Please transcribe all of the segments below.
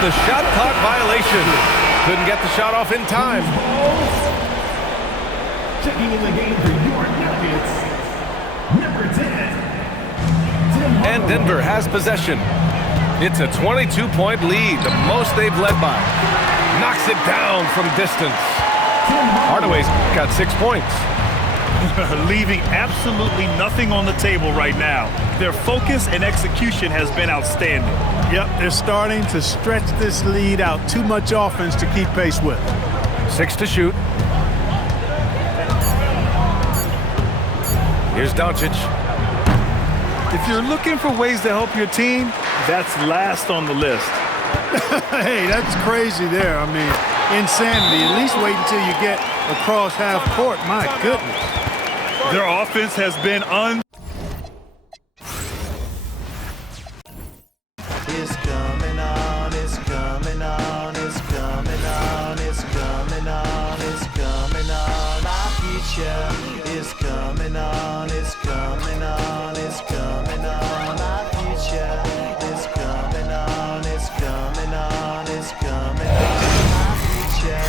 the shot clock violation. Couldn't get the shot off in time. Checking in the game for your Nuggets, number 10. And Denver has possession. It's a 22-point lead, the most they've led by. Knocks it down from distance. Hardaway's got 6 points. Leaving absolutely nothing on the table right now. Their focus and execution has been outstanding. Yep, they're starting to stretch this lead out. Too much offense to keep pace with. 6 to shoot. Here's Doncic. If you're looking for ways to help your team, that's last on the list. Hey, that's crazy there. I mean, insanity. At least wait until you get across half court. My goodness. Their offense has been It's coming on, it's coming on, it's coming on, it's coming on, it's coming on. My future is coming on, it's coming on, it's coming on. My future is coming on, it's coming on, it's coming on. My future.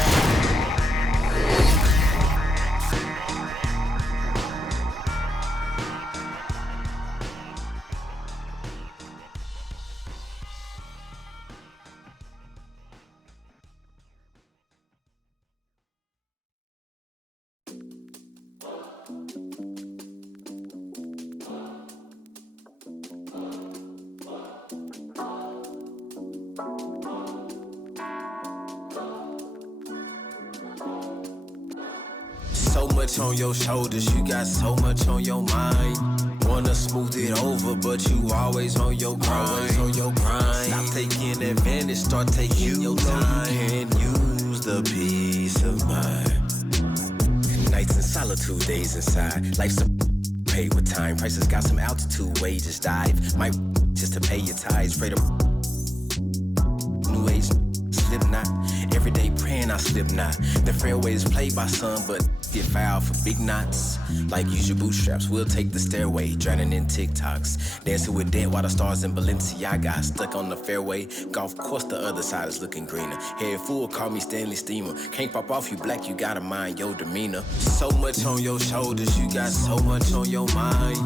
So much on your shoulders, you got so much on your mind. Wanna smooth it over, but you always on your grind. Stop taking advantage, start taking your time. You can use the peace of mind. Nights in solitude, days inside. Life's a paid with time. Prices got some altitude, wages dive. Might just to pay your tithes. Afraid of new age slip knot. Every day praying I slip knot. The fairway is played by some, but get fouled for big knots. Like use your bootstraps, we'll take the stairway. Drowning in TikToks. Dancing with dead while the stars in Balenciaga. Stuck on the fairway. Golf course, the other side is looking greener. Head full, call me Stanley Steamer. Can't pop off you black, you gotta mind your demeanor. So much on your shoulders, you got so much on your mind.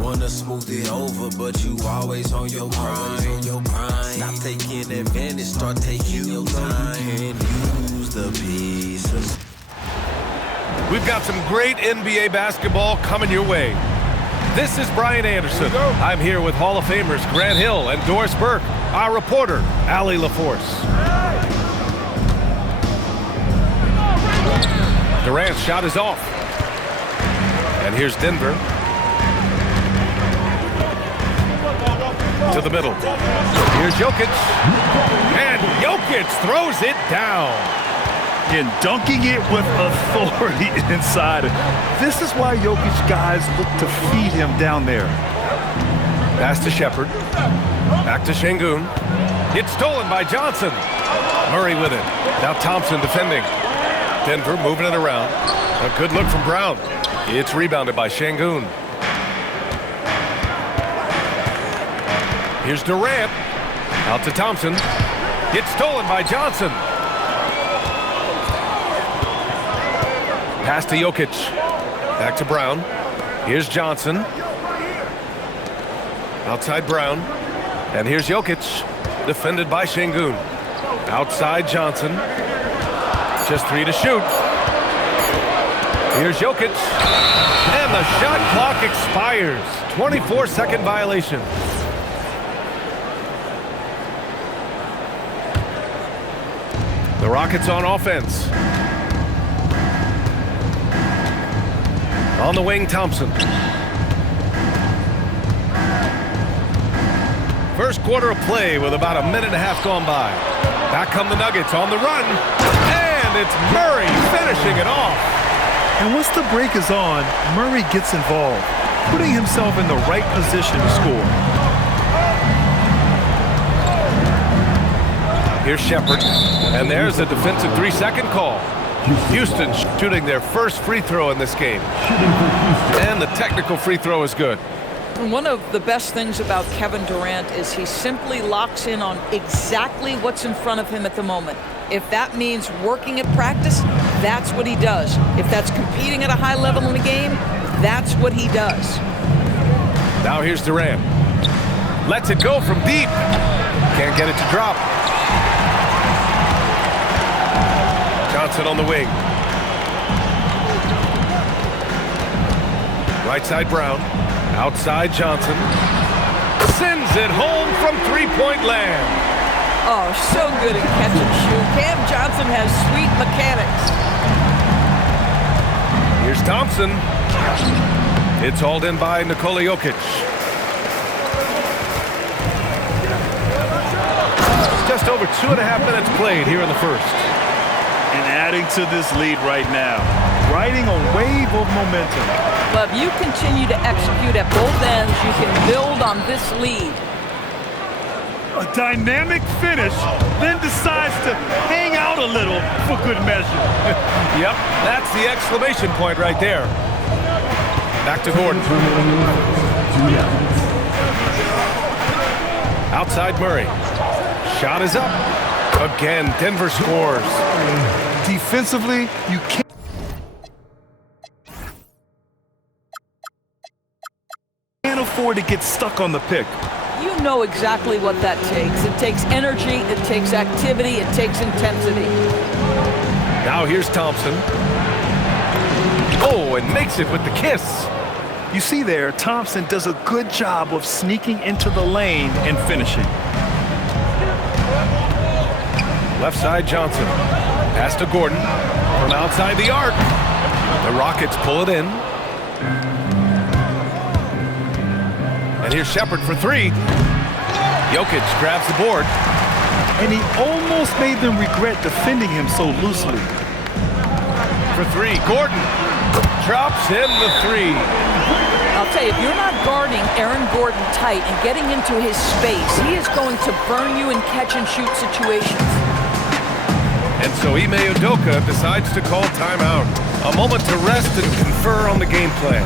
Wanna smooth it over, but you always on your grind. Stop taking advantage, start taking your time. You can use the pieces. We've got some great NBA basketball coming your way. This is Brian Anderson. I'm here with Hall of Famers Grant Hill and Doris Burke, our reporter, Allie LaForce. Durant's shot is off. And here's Denver. To the middle. Here's Jokic. And Jokic throws it down. and dunking it with authority inside. This is why Jokic guys look to feed him down there. Pass to Shepherd. Back to Şengün. It's stolen by Johnson. Murray with it. Now Thompson defending. Denver moving it around. A good look from Brown. It's rebounded by Şengün. Here's Durant. Out to Thompson. It's stolen by Johnson. Pass to Jokic. Back to Brown. Here's Johnson. Outside Brown. And here's Jokic. Defended by Şengün. Outside Johnson. Just 3 to shoot. Here's Jokic. And the shot clock expires. 24-second violation. The Rockets on offense. On the wing, Thompson. First quarter of play with about a minute and a half gone by. Back come the Nuggets on the run. And it's Murray finishing it off. And once the break is on, Murray gets involved, putting himself in the right position to score. Here's Shepherd. And there's a defensive 3-second call. Houston shooting their first free throw in this game. And the technical free throw is good. And one of the best things about Kevin Durant is he simply locks in on exactly what's in front of him at the moment. If that means working at practice, that's what he does. If that's competing at a high level in the game, that's what he does. Now here's Durant. Lets it go from deep. Can't get it to drop. Johnson on the wing. Right side Brown. Outside Johnson. Sends it home from three-point land. Oh, so good at catch and shoot. Cam Johnson has sweet mechanics. Here's Thompson. It's hauled in by Nikola Jokic. Just over 2.5 minutes played here in the first. And adding to this lead right now, riding a wave of momentum. But if you continue to execute at both ends, you can build on this lead. A dynamic finish, then decides to hang out a little for good measure. Yep, that's the exclamation point right there. Back to Gordon. Outside Murray. Shot is up. Again, Denver scores. Defensively, you can't afford to get stuck on the pick. You know exactly what that takes. It takes energy, it takes activity, it takes intensity. Now here's Thompson. Oh, and makes it with the kiss. You see there, Thompson does a good job of sneaking into the lane and finishing. Left side Johnson. Pass to Gordon from outside the arc. The Rockets pull it in. And here's Shepard for three. Jokic grabs the board. And he almost made them regret defending him so loosely. For three, Gordon drops in the three. I'll tell you, if you're not guarding Aaron Gordon tight and getting into his space, he is going to burn you in catch-and-shoot situations. And so Ime Udoka decides to call timeout. A moment to rest and confer on the game plan.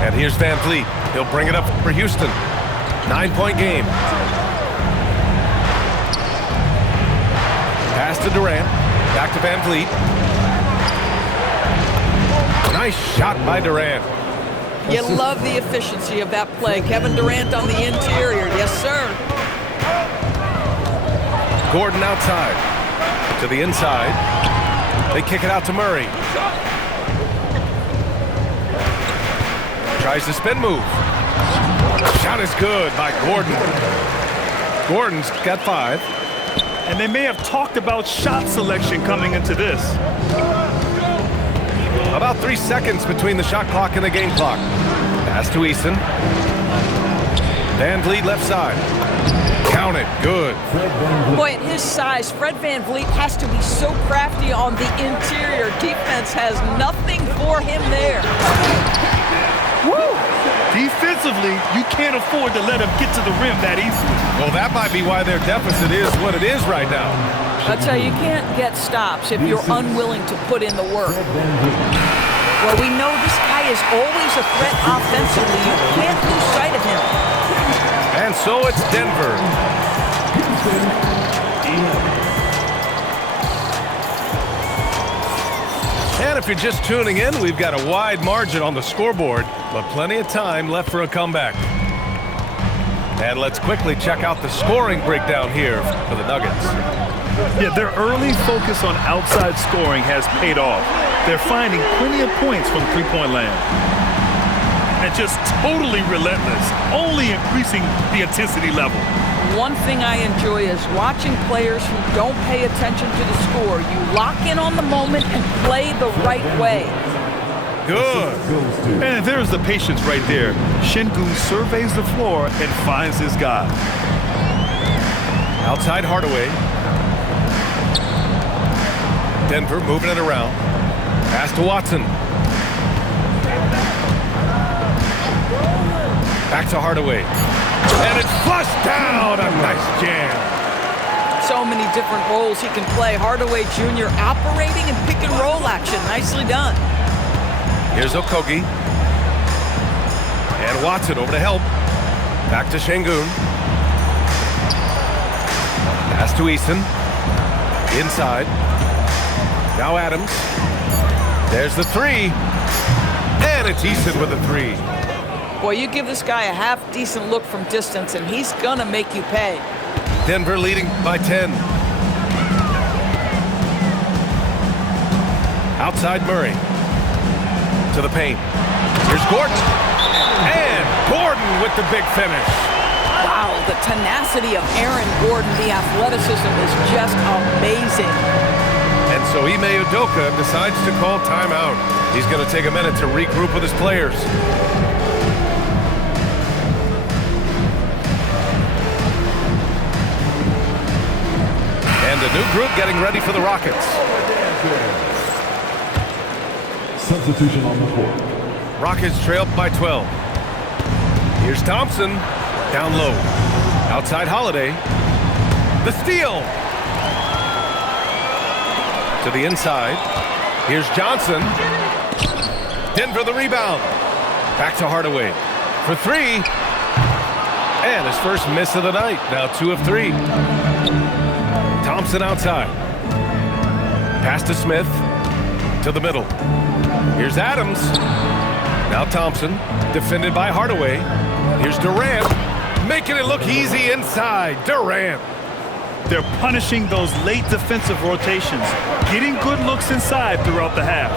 And here's Van Vliet. He'll bring it up for Houston. 9-point game. Pass to Durant. Back to Van Vliet. Nice shot by Durant. You love the efficiency of that play. Kevin Durant on the interior. Yes, sir. Gordon outside. To the inside. They kick it out to Murray. Tries the spin move. Shot is good by Gordon. Gordon's got 5. And they may have talked about shot selection coming into this. About 3 seconds between the shot clock and the game clock. Pass to Eason. Van Vliet left side. Count it. Good. Boy, at his size, Fred Van Vliet has to be so crafty on the interior. Defense has nothing for him there. Woo! Defensively, you can't afford to let him get to the rim that easily. Well, that might be why their deficit is what it is right now. I tell you, you can't get stops if you're unwilling to put in the work. Well, we know this guy is always a threat offensively. You can't lose sight of him. And so it's Denver. And if you're just tuning in, we've got a wide margin on the scoreboard, but plenty of time left for a comeback. And let's quickly check out the scoring breakdown here for the Nuggets. Yeah, their early focus on outside scoring has paid off. They're finding plenty of points from three-point land. And just totally relentless, only increasing the intensity level. One thing I enjoy is watching players who don't pay attention to the score. You lock in on the moment and play the right way. Good. And there's the patience right there. Şengün surveys the floor and finds his guy. Outside Hardaway. Denver moving it around. Pass to Watson. Back to Hardaway. And it's flushed down. A nice jam. So many different roles he can play. Hardaway Jr. operating in pick and roll action. Nicely done. Here's Okogie. And Watson over to help. Back to Şengün. Pass to Eason. Inside. Now Adams. There's the three. And it's Eason with a three. Boy, you give this guy a half-decent look from distance, and he's going to make you pay. Denver leading by 10. Outside Murray. To the paint. Here's Gordon. And Gordon with the big finish. Wow, the tenacity of Aaron Gordon, the athleticism is just amazing. And so Ime Udoka decides to call timeout. He's going to take a minute to regroup with his players. And a new group getting ready for the Rockets. Substitution on the court. Rockets trail by 12. Here's Thompson. Down low. Outside Holiday. The steal. To the inside. Here's Johnson. Denver the rebound. Back to Hardaway. For three. And his first miss of the night. Now 2 of 3. Thompson outside. Pass to Smith. To the middle. Here's Adams. Now Thompson. Defended by Hardaway. Here's Durant. Making it look easy inside. Durant. They're punishing those late defensive rotations, getting good looks inside throughout the half.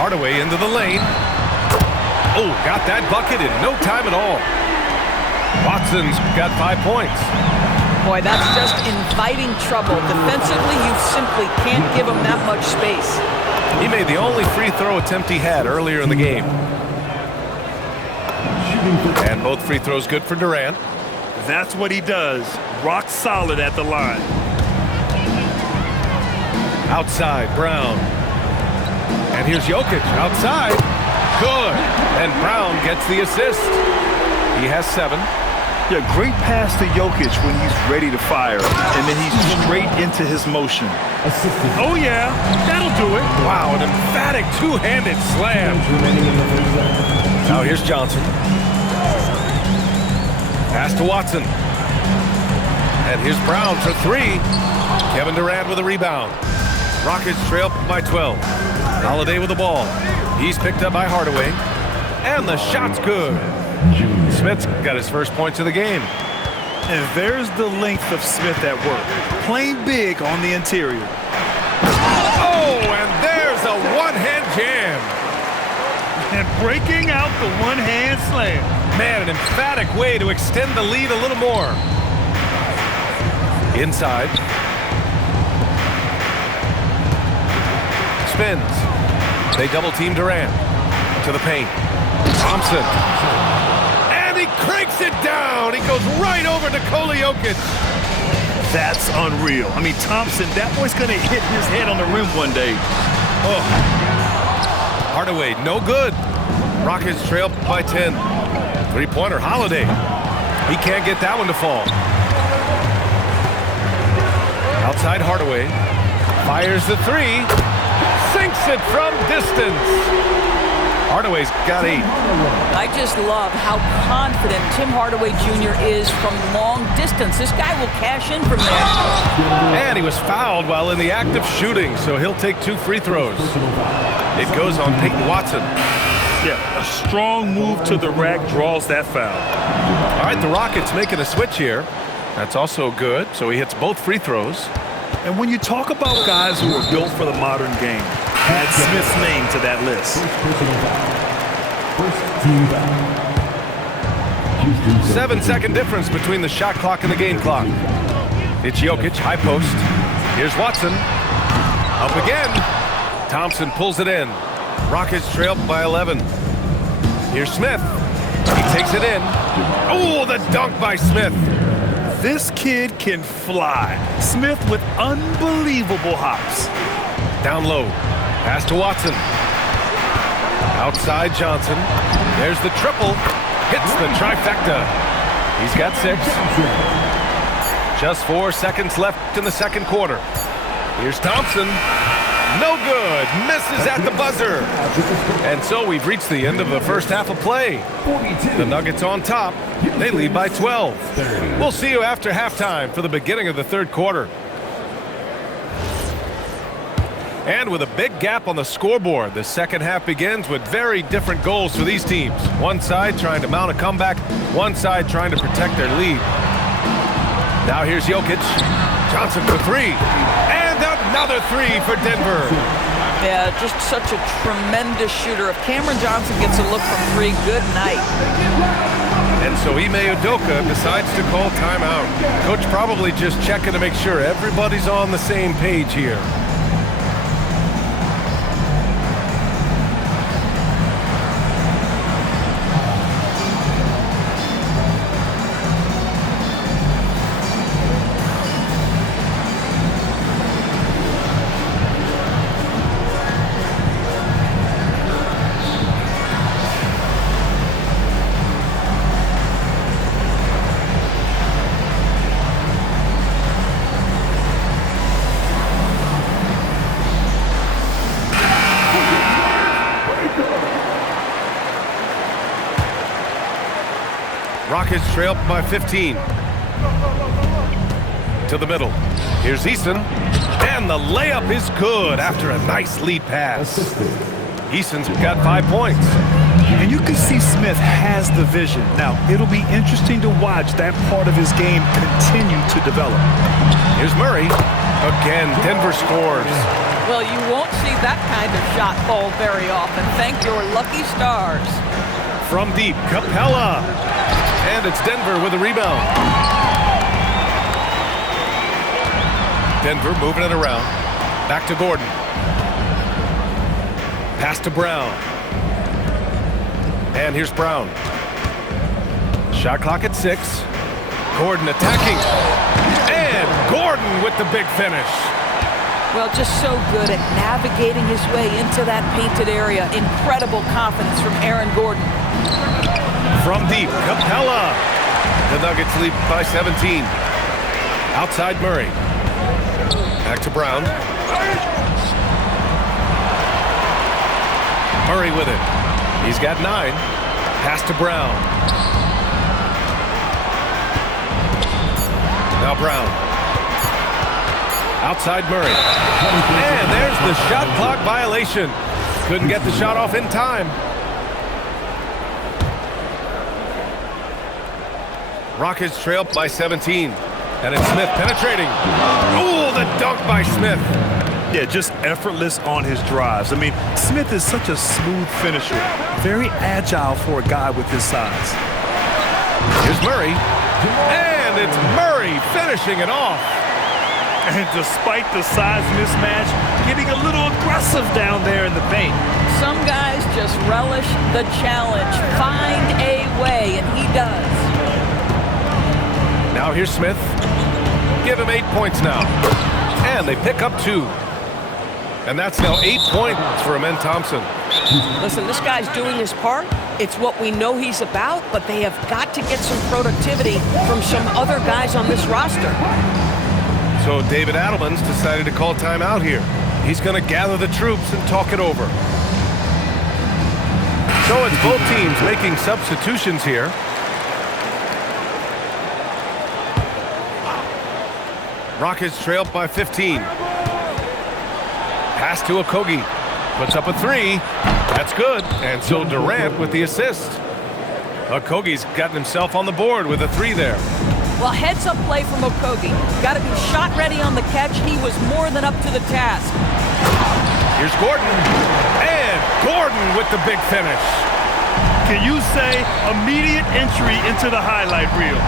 Hardaway into the lane. Oh, got that bucket in no time at all. Watson's got 5 points. Boy, that's just inviting trouble. Defensively, you simply can't give him that much space. He made the only free throw attempt he had earlier in the game. And both free throws good for Durant. That's what he does. Rock solid at the line. Outside, Brown. And here's Jokic outside. Good. And Brown gets the assist. He has 7. Yeah, great pass to Jokic when he's ready to fire. And then he's straight into his motion. Oh, yeah. That'll do it. Wow, an emphatic two-handed slam. Now here's Johnson. Pass to Watson. And here's Brown for 3. Kevin Durant with a rebound. Rockets trail by 12. Holiday with the ball. He's picked up by Hardaway. And the shot's good. Smith's got his first points of the game. And there's the length of Smith at work. Playing big on the interior. Oh, and there's a one-hand jam. And breaking out the one-hand slam. Man, an emphatic way to extend the lead a little more. Inside. Spins. They double-team Durant. To the paint. Thompson. And he cranks it down. He goes right over Nikola Jokic. That's unreal. I mean, Thompson, that boy's going to hit his head on the rim one day. Oh. Hardaway, no good. Rockets trail by 10. Three-pointer, Holiday. He can't get that one to fall. Outside Hardaway. Fires the 3. Sinks it from distance. Hardaway's got 8. I just love how confident Tim Hardaway Jr. is from long distance. This guy will cash in from there. And he was fouled while in the act of shooting, so he'll take 2 free throws. It goes on Peyton Watson. Yeah, a strong move to the rack draws that foul. All right, the Rockets making a switch here. That's also good, so he hits both free throws. And when you talk about guys who are built for the modern game, add Smith's name to that list. First team foul. 7-second difference between the shot clock and the game clock. It's Jokic, high post. Here's Watson. Up again. Thompson pulls it in. Rockets trail by 11. Here's Smith. He takes it in. Oh, the dunk by Smith. This kid can fly. Smith with unbelievable hops. Down low. Pass to Watson. Outside Johnson. There's the triple. Hits the trifecta. He's got 6. Just 4 seconds left in the second quarter. Here's Thompson. No good. Misses at the buzzer. And so we've reached the end of the first half of play. The Nuggets on top. They lead by 12. We'll see you after halftime for the beginning of the third quarter. And with a big gap on the scoreboard, the second half begins with very different goals for these teams. One side trying to mount a comeback, one side trying to protect their lead. Now here's Jokic. Johnson for 3. And another 3 for Denver. Yeah, just such a tremendous shooter. If Cameron Johnson gets a look from 3, good night. And so Ime Udoka decides to call timeout. Coach probably just checking to make sure everybody's on the same page here. Rockets trail by 15. To the middle. Here's Eason. And the layup is good after a nice lead pass. Eason's got 5 points. And you can see Smith has the vision. Now, it'll be interesting to watch that part of his game continue to develop. Here's Murray. Again, Denver scores. Well, you won't see that kind of shot fall very often. Thank your lucky stars. From deep, Capella. And it's Denver with a rebound. Denver moving it around. Back to Gordon. Pass to Brown. And here's Brown. Shot clock at 6. Gordon attacking. And Gordon with the big finish. Well, just so good at navigating his way into that painted area. Incredible confidence from Aaron Gordon. From deep, Capella. The Nuggets lead by 17. Outside Murray. Back to Brown. Murray with it. He's got 9. Pass to Brown. Now Brown. Outside Murray. And there's the shot clock violation. Couldn't get the shot off in time. Rockets trail by 17. And it's Smith penetrating. Oh, the dunk by Smith. Yeah, just effortless on his drives. I mean, Smith is such a smooth finisher. Very agile for a guy with his size. Here's Murray. And it's Murray finishing it off. And despite the size mismatch, getting a little aggressive down there in the paint. Some guys just relish the challenge. Find a way, and he does. Now here's Smith. Give him 8 points now. And they pick up 2. And that's now 8 points for Amen Thompson. Listen, this guy's doing his part. It's what we know he's about, but they have got to get some productivity from some other guys on this roster. So David Adelman's decided to call timeout here. He's going to gather the troops and talk it over. So it's both teams making substitutions here. Rockets trail by 15. Pass to Okogie. Puts up a 3. That's good. And so Durant with the assist. Okogie's gotten himself on the board with a 3 there. Well, heads-up play from Okogie. Got to be shot ready on the catch. He was more than up to the task. Here's Gordon. And Gordon with the big finish. Can you say immediate entry into the highlight reel?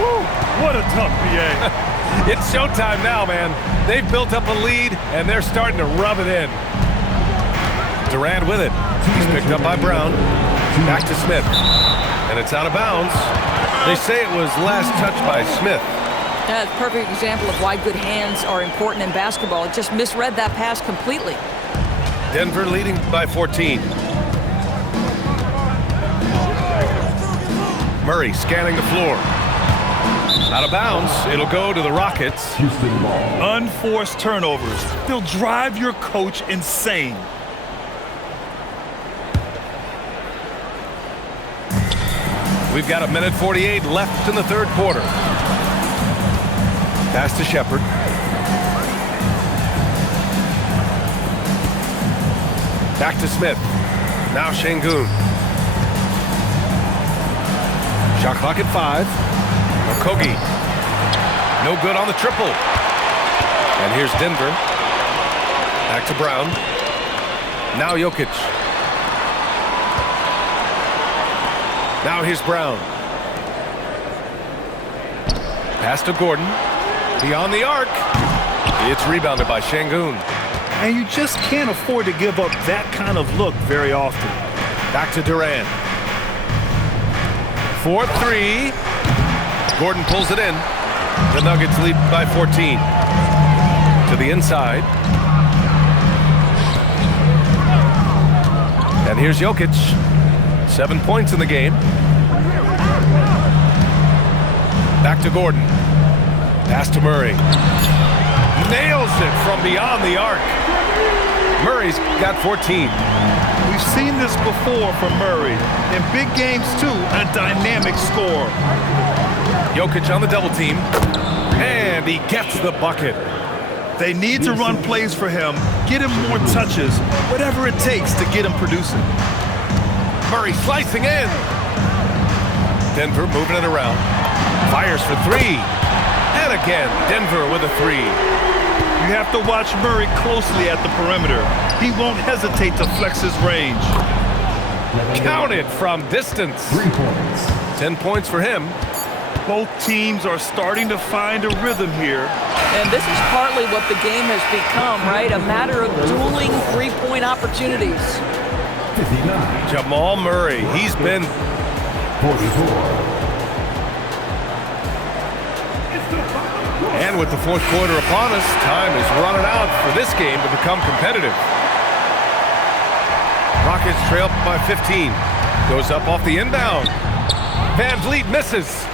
Woo, what a tough BA. It's showtime now, man. They've built up a lead, and they're starting to rub it in. Durant with it. He's picked up by Brown. Back to Smith. And it's out of bounds. They say it was last touched by Smith. Yeah, it's a perfect example of why good hands are important in basketball. It just misread that pass completely. Denver leading by 14. Murray scanning the floor. Out of bounds. It'll go to the Rockets. Houston ball. Unforced turnovers. They'll drive your coach insane. We've got 1:48 left in the third quarter. Pass to Shepard. Back to Smith. Now Şengün. Shot clock at 5. Okogie. No good on the triple. And here's Denver. Back to Brown. Now Jokic. Now here's Brown. Pass to Gordon. Beyond the arc. It's rebounded by Şengün. And you just can't afford to give up that kind of look very often. Back to Durant. 4-3. Gordon pulls it in. The Nuggets lead by 14. To the inside. And here's Jokic. 7 points in the game. Back to Gordon. Pass to Murray. Nails it from beyond the arc. Murray's got 14. We've seen this before from Murray. In big games, too, a dynamic score. Jokic on the double team. And he gets the bucket. They need to run plays for him, get him more touches, whatever it takes to get him producing. Murray slicing in. Denver moving it around. Fires for 3. And again, Denver with a 3. You have to watch Murray closely at the perimeter. He won't hesitate to flex his range. Counted from distance. 3 points. 10 points for him. Both teams are starting to find a rhythm here. And this is partly what the game has become, right? A matter of dueling three-point opportunities. 59. Jamal Murray, he's been 44. And with the fourth quarter upon us, time is running out for this game to become competitive. Rockets trail by 15. Goes up off the inbound. Van Vliet misses.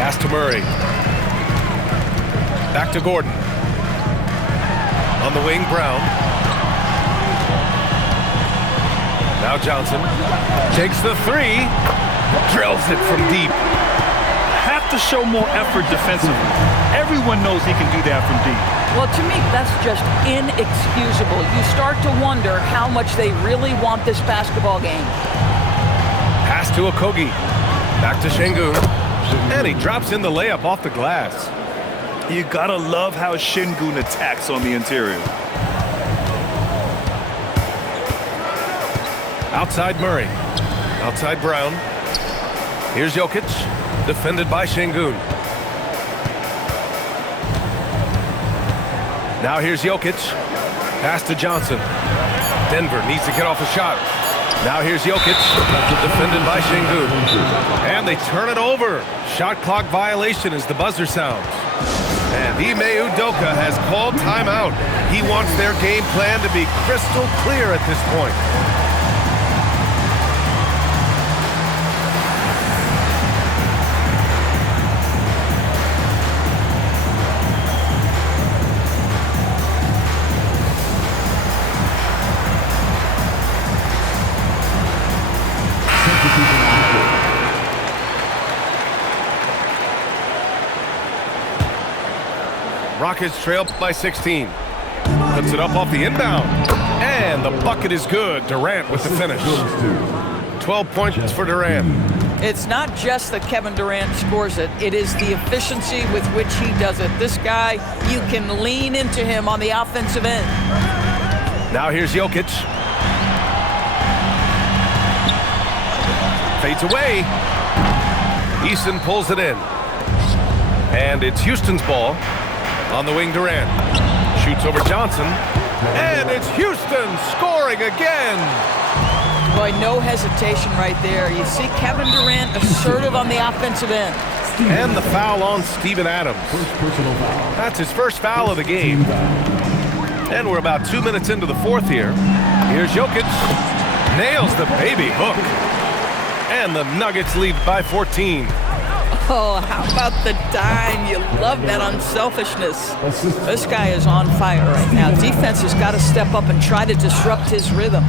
Pass to Murray. Back to Gordon. On the wing, Brown. Now Johnson takes the 3. Drills it from deep. Have to show more effort defensively. Everyone knows he can do that from deep. Well, to me, that's just inexcusable. You start to wonder how much they really want this basketball game. Pass to Okogie. Back to Şengün. And he drops in the layup off the glass. You gotta love how Şengün attacks on the interior. Outside Murray. Outside Brown. Here's Jokic. Defended by Şengün. Now here's Jokic. Pass to Johnson. Denver needs to get off a shot. Now here's Jokic. Defended by Şengün. And they turn it over. Shot clock violation as the buzzer sounds. And Ime Udoka has called timeout. He wants their game plan to be crystal clear at this point. Rockets trail by 16. Puts it up off the inbound. And the bucket is good. Durant with the finish. 12 points for Durant. It's not just that Kevin Durant scores it. It is the efficiency with which he does it. This guy, you can lean into him on the offensive end. Now here's Jokic. Fades away. Eason pulls it in. And it's Houston's ball. On the wing, Durant. Shoots over Johnson. And it's Houston scoring again. Boy, no hesitation right there. You see Kevin Durant assertive on the offensive end. And the foul on Steven Adams. That's his first foul of the game. And we're about 2 minutes into the fourth here. Here's Jokic. Nails the baby hook. And the Nuggets lead by 14. Oh, how about the dime? You love that unselfishness. This guy is on fire right now. Defense has got to step up and try to disrupt his rhythm.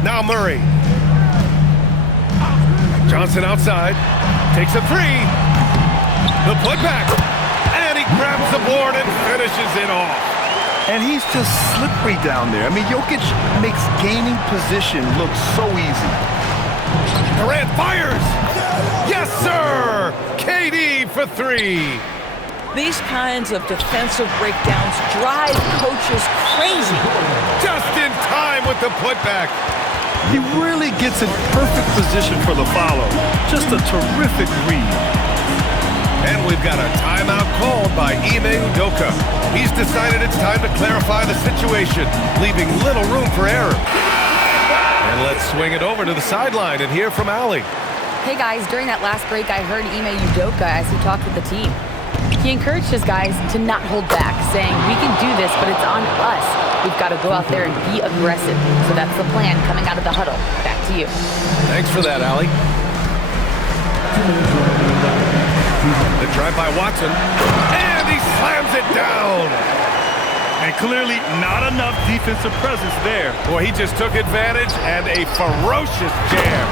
Now Murray. Johnson outside. Takes a three. The putback. And he grabs the board and finishes it off. And he's just slippery down there. I mean, Jokic makes gaining position look so easy. Durant fires. Yes, sir. KD for three. These kinds of defensive breakdowns drive coaches crazy. Just in time with the putback. He really gets in perfect position for the follow. Just a terrific read. And we've got a timeout called by Ime Udoka. He's decided it's time to clarify the situation, leaving little room for error. And let's swing it over to the sideline and hear from Allie. Hey guys, during that last break, I heard Ime Udoka as he talked with the team. He encouraged his guys to not hold back, saying, "We can do this, but it's on us. We've got to go out there and be aggressive." So that's the plan coming out of the huddle. Back to you. Thanks for that, Allie. The drive by Watson, and he slams it down. And clearly not enough defensive presence there. Boy, he just took advantage and a ferocious jam.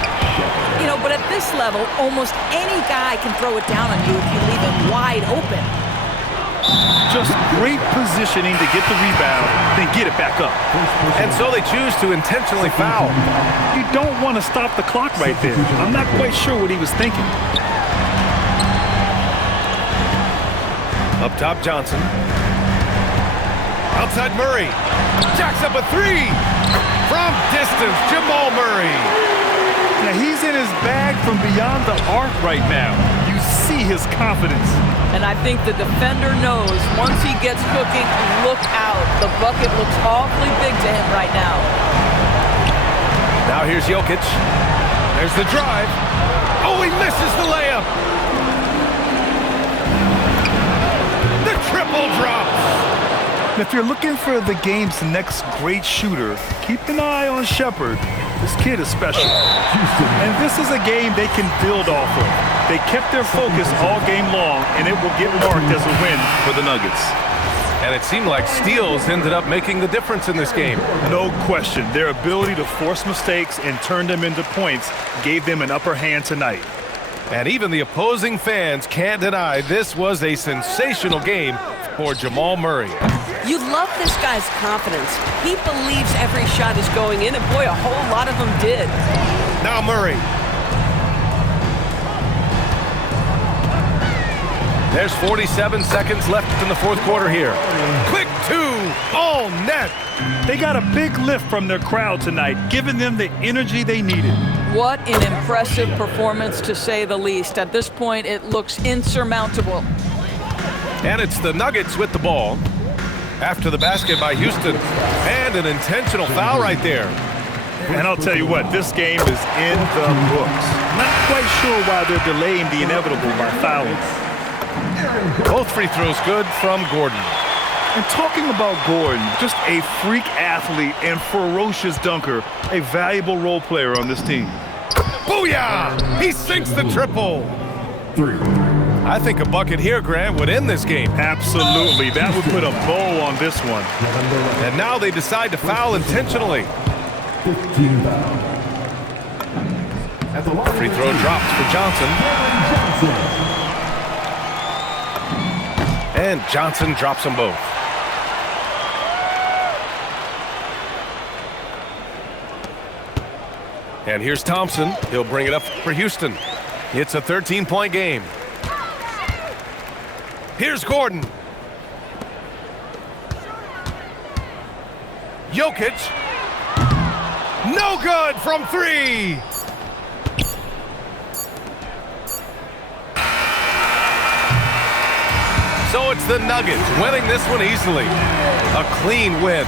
You know, but at this level, almost any guy can throw it down on you if you leave him wide open. Just great positioning to get the rebound, then get it back up. And so they choose to intentionally foul. You don't want to stop the clock right there. I'm not quite sure what he was thinking. Up top, Johnson. Outside Murray. Jacks up a three. From distance, Jamal Murray. Now he's in his bag from beyond the arc right now. You see his confidence. And I think the defender knows once he gets cooking, look out. The bucket looks awfully big to him right now. Now here's Jokic. There's the drive. Oh, he misses the layup. The triple drops. If you're looking for the game's next great shooter, keep an eye on Shepherd. This kid is special. And this is a game they can build off of. They kept their focus all game long, and it will get marked as a win for the Nuggets. And it seemed like steals ended up making the difference in this game. No question. Their ability to force mistakes and turn them into points gave them an upper hand tonight. And even the opposing fans can't deny this was a sensational game for Jamal Murray. You love this guy's confidence. He believes every shot is going in, and boy, a whole lot of them did. Now Murray. There's 47 seconds left in the fourth quarter here. Quick two, all net. They got a big lift from their crowd tonight, giving them the energy they needed. What an impressive performance, to say the least. At this point, it looks insurmountable. And it's the Nuggets with the ball. After the basket by Houston. And an intentional foul right there. And I'll tell you what, this game is in the books. Not quite sure why they're delaying the inevitable by fouling. Both free throws good from Gordon. And talking about Gordon, just a freak athlete and ferocious dunker, a valuable role player on this team. Booyah! He sinks the triple. I think a bucket here, Grant, would end this game. Absolutely. That would put a bow on this one. And now they decide to foul intentionally. 15 foul. At the line, Free throw drops for Johnson. And Johnson drops them both. And here's Thompson. He'll bring it up for Houston. It's a 13-point game. Here's Gordon. Jokic. No good from three. So it's the Nuggets winning this one easily. A clean win.